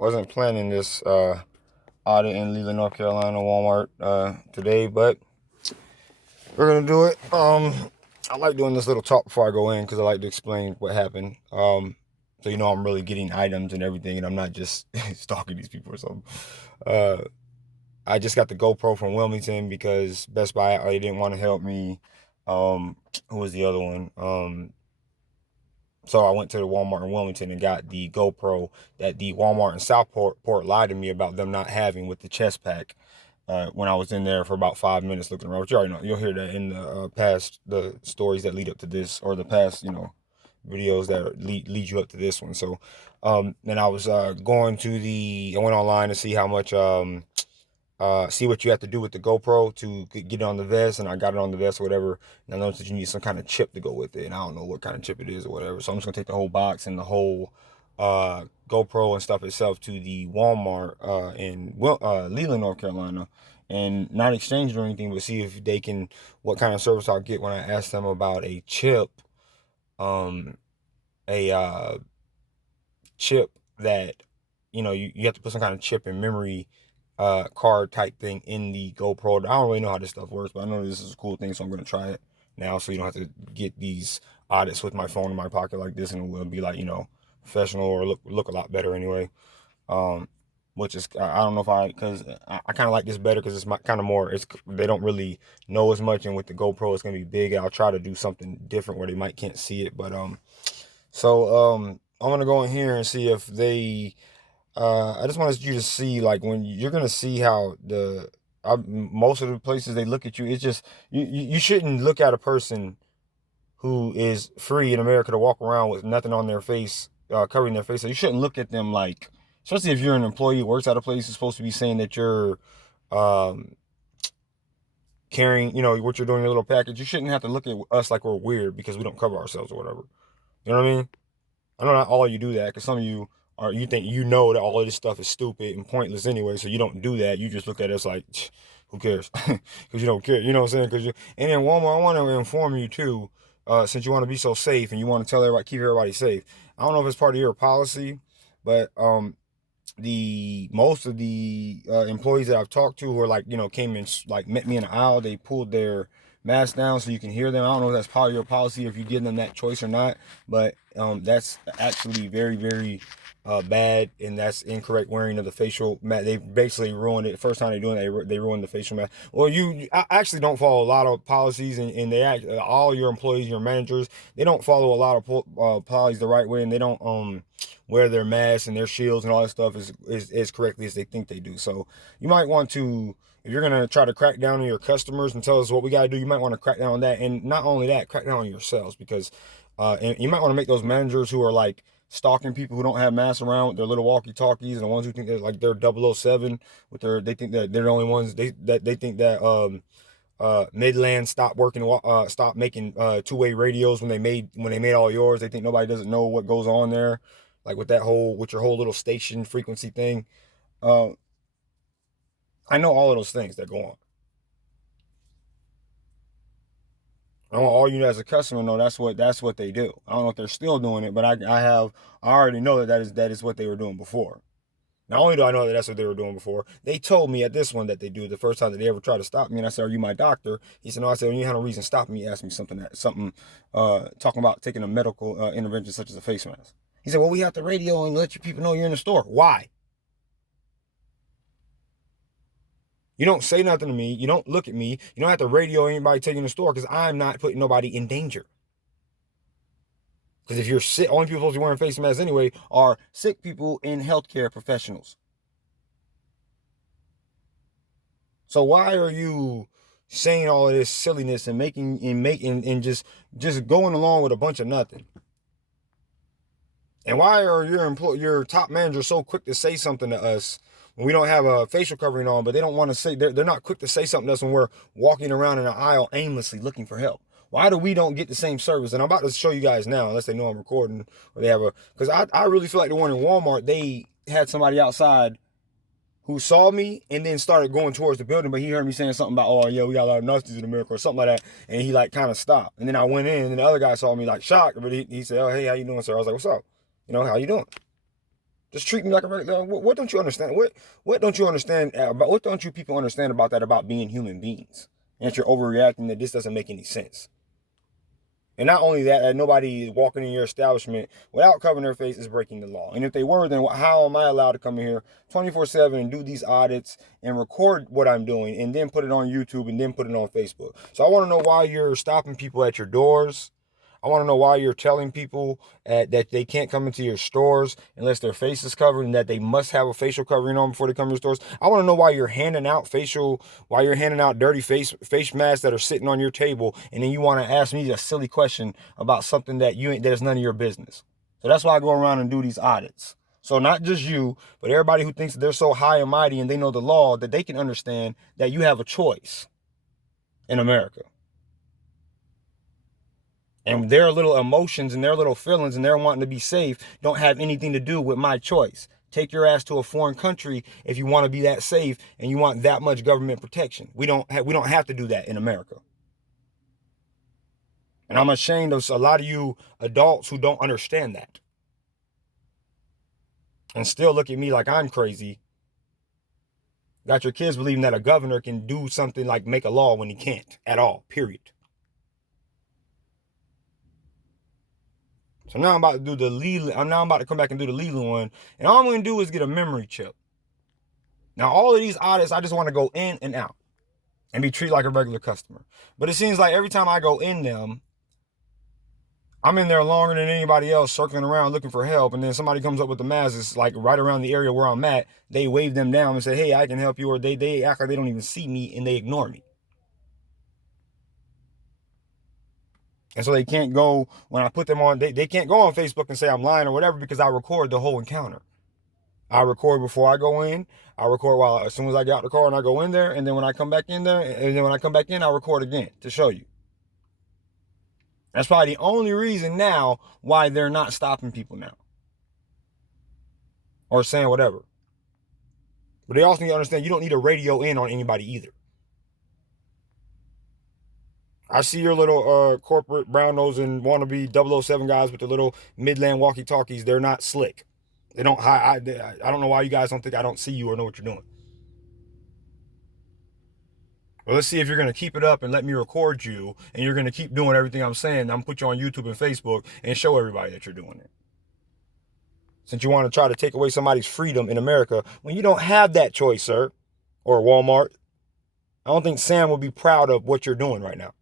Wasn't planning this audit in Leland, North Carolina, Walmart today, but we're gonna do it. I like doing this little talk before I go in because I like to explain what happened. So I'm really getting items and everything, and I'm not just stalking these people or something. Uh, I just got the GoPro from Wilmington because Best Buy they didn't want to help me. Who was the other one? So I went to the Walmart in Wilmington and got the GoPro that the Walmart in Southport lied to me about them not having with the chest pack. When I was in there for about 5 minutes looking around, which you already know, you'll hear that in the past, the stories that lead up to this, or the past, videos that lead you up to this one. So, then I was going to I went online to see how much see what you have to do with the GoPro to get it on the vest, and I got it on the vest or whatever. And I noticed that you need some kind of chip to go with it, and I don't know what kind of chip it is or whatever. So I'm just gonna take the whole box and the whole GoPro and stuff itself to the Walmart in Leland, North Carolina, and not exchange it or anything, but see if they can, what kind of service I'll get when I ask them about a chip, um, a chip that you have to put some kind of chip and memory card type thing in the GoPro. I don't really know how this stuff works, but I know this is a cool thing, so I'm gonna try it now, so you don't have to get these audits with my phone in my pocket like this, and it will be like professional or look a lot better anyway. Um, which is I don't know if because I kind of like this better because it's kind of more. They don't really know as much, and with the GoPro it's gonna be big. I'll try to do something different where they might can't see it, but I'm gonna go in here and see if they I just wanted you to see, like, when you're gonna see how most of the places they look at you, it's just you shouldn't look at a person who is free in America to walk around with nothing on their face, covering their face. So you shouldn't look at them like, especially if you're an employee who works at a place, you're supposed to be saying that you're um, carrying, what you're doing in your little package. You shouldn't have to look at us like we're weird because we don't cover ourselves or whatever. You know what I mean? I know not all of you do that, because some of you you think that all of this stuff is stupid and pointless anyway, so you don't do that. You just look at us like, who cares? Because you don't care. You know what I'm saying? And then Walmart, I want to inform you too, since you want to be so safe and you want to tell everybody, keep everybody safe. I don't know if it's part of your policy, but the most of the employees that I've talked to who are like, came in, like, met me in the aisle, they pulled their mask down so you can hear them. I don't know if that's part of your policy, if you give them that choice or not, but that's actually very, very bad, and that's incorrect wearing of the facial mask. They basically ruined it. First time they're doing it, they ruined the facial mask. Well, you actually don't follow a lot of policies, and they all your employees, your managers, they don't follow a lot of policies the right way, and they don't wear their masks and their shields and all that stuff as correctly as they think they do. So you might want to, if you're gonna try to crack down on your customers and tell us what we gotta do, you might want to crack down on that, and not only that, crack down on yourselves, because and you might want to make those managers who are like stalking people who don't have masks around with their little walkie-talkies, and the ones who think they're 007 with they think that they're the only ones, they think that Midland stopped stopped making two-way radios when they made all yours. They think nobody doesn't know what goes on there, like with your whole little station frequency thing. I know all of those things that go on. I want all you as a customer know that's what they do. I don't know if they're still doing it, but I already know that is what they were doing before. Not only do I know that that's what they were doing before, they told me at this one that they do the first time that they ever tried to stop me, and I said, "Are you my doctor?" He said, "No." I said, "Well, you had no reason stopping me." He asked me something talking about taking a medical intervention such as a face mask. He said, "Well, we have to radio and let your people know you're in the store." Why? You don't say nothing to me. You don't look at me. You don't have to radio anybody taking the store, because I'm not putting nobody in danger. Because if you're sick, only people supposed to be wearing face masks anyway are sick people and healthcare professionals. So why are you saying all of this silliness and making and just going along with a bunch of nothing? And why are your top managers so quick to say something to us when we don't have a facial covering on, but they don't want to say, they're not quick to say something to us when we're walking around in an aisle aimlessly looking for help? Why do we don't get the same service? And I'm about to show you guys now, unless they know I'm recording, or they have because I really feel like the one in Walmart, they had somebody outside who saw me and then started going towards the building, but he heard me saying something about, "Oh yeah, we got a lot of Nazis in America," or something like that, and he like kind of stopped. And then I went in, and the other guy saw me like shocked, but he said, "Oh hey, how you doing, sir?" I was like, "What's up? How you doing?" Just treat me like a regular. What don't you understand? What don't you understand about? What don't you people understand about that, about being human beings? And that you're overreacting, that this doesn't make any sense. And not only that, that nobody is walking in your establishment without covering their face is breaking the law. And if they were, then how am I allowed to come in here 24/7 and do these audits and record what I'm doing and then put it on YouTube and then put it on Facebook? So I want to know why you're stopping people at your doors. I want to know why you're telling people that they can't come into your stores unless their face is covered, and that they must have a facial covering on before they come to your stores. I want to know why you're handing out dirty face masks that are sitting on your table, and then you want to ask me a silly question about something that is none of your business. So that's why I go around and do these audits. So not just you, but everybody who thinks that they're so high and mighty and they know the law, that they can understand that you have a choice in America. And their little emotions and their little feelings and their wanting to be safe don't have anything to do with my choice. Take your ass to a foreign country if you want to be that safe and you want that much government protection. We don't have to do that in America. And I'm ashamed of a lot of you adults who don't understand that. And still look at me like I'm crazy. Got your kids believing that a governor can do something like make a law when he can't at all, period. So now I'm about to do the Leland. I'm about to come back and do the Leland one. And all I'm going to do is get a memory chip. Now, all of these audits, I just want to go in and out and be treated like a regular customer. But it seems like every time I go in them, I'm in there longer than anybody else, circling around looking for help. And then somebody comes up with the mask. It's like right around the area where I'm at. They wave them down and say, hey, I can help you. Or they act like they don't even see me and they ignore me. And so they can't go, when I put them on, they can't go on Facebook and say I'm lying or whatever, because I record the whole encounter. I record before I go in. I record as soon as I get out the car and I go in there. And then when I come back in there, and then when I come back in, I record again to show you. That's probably the only reason now why they're not stopping people now. Or saying whatever. But they also need to understand you don't need to radio in on anybody either. I see your little corporate brown nose and wannabe 007 guys with the little Midland walkie-talkies. They're not slick. They don't. I don't know why you guys don't think I don't see you or know what you're doing. Well, let's see if you're going to keep it up and let me record you, and you're going to keep doing everything I'm saying. I'm going to put you on YouTube and Facebook and show everybody that you're doing it. Since you want to try to take away somebody's freedom in America when you don't have that choice, sir, or Walmart, I don't think Sam would be proud of what you're doing right now.